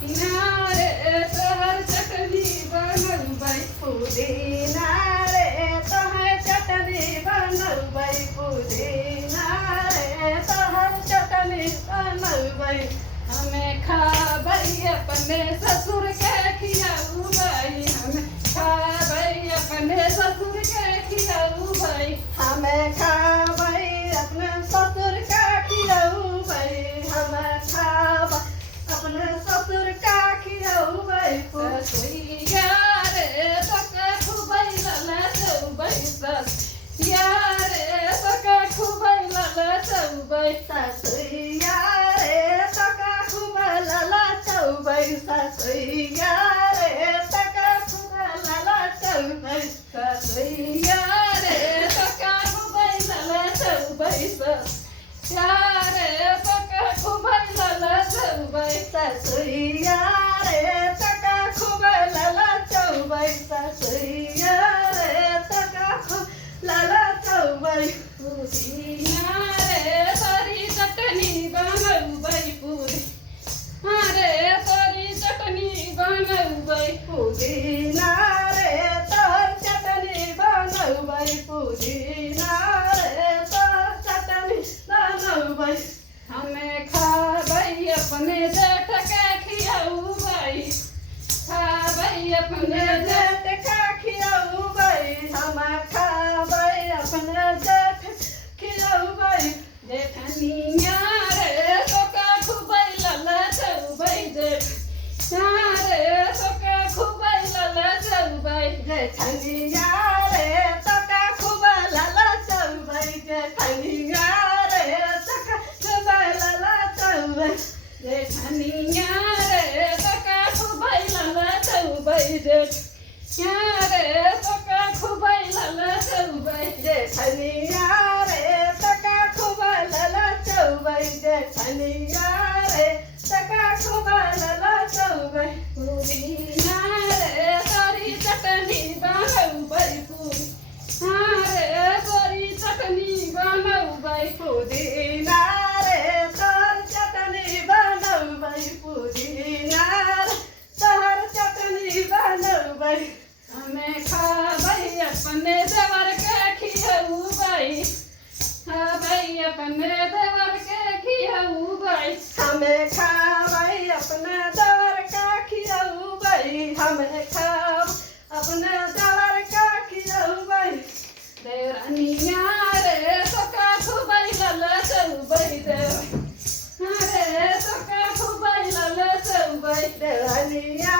किनारे तोहर चटनी बनबै पुदीना रे तोहर चटनी बनबै पुदीना रे तोहर चटनी बनबै हमें खाबै अपने ससुर के खियाबै हमें खाबै अपने ससुर के खियाबै हमें खाबै अपने ससुर के खियाबै हमें खाबै अपने ससुर का खियाबै ससुरिया रे तोके खुबै ललचबै ससुरिया रे तोके खुबै ललचबै ससुरिया रे तोके खुबै ललचबै ससुरिया रे तोके खुबै ललचबै ससुरिया रे तोके खुबै ललचबै ससुरिया रे तोके खुबै ललचबै ससुरिया रे तोके खुबै ललचबै ससुरिया रे तोके खुबै ललचबै पुदीना रे तोरी चटनी बनबै पुदीना रे तोरी चटनी बनबै पुदीना रे तोर चटनी बनबै पुदीना रे तोर चटनी बनबै हमें खाबै अपने जेठ के खियाबै खाबै अपने जेठ के खियाबै हमें खाबै अपने जेठ खियाबै जेठनिया रे तोके खुबै ललचबै जेठनिया रे तोके खुबै ललचबै जेठनिया रे तोके खुबै ललचबै जेठनिया रे तोके खुबै ललचबै जेठनिया रे तोके खुबै ललचबै जेठनिया रे तोके खुबै ललचबै जेठनिया रे तोके खुबै ललचबै जेठनिया रे तोके खुबै ललचबै पुदीना रे तोरी चटनी बनबै पुदीना रे तोरी चटनी बनबै पुदीना रे तोर चटनी बनबै पुदीना रे तोहर चटनी बनबै हमें खाबै अपने देवर के खियाबै खाबै अपने देवर के खियाबै हमें खाबै अपने देवर के खियाबै हमें खाब अपने देवर के खियाबै देवरानिया रे तोके खुबै ललचबै देवरानिया रे तोके खुबै ललचबै देवरानिया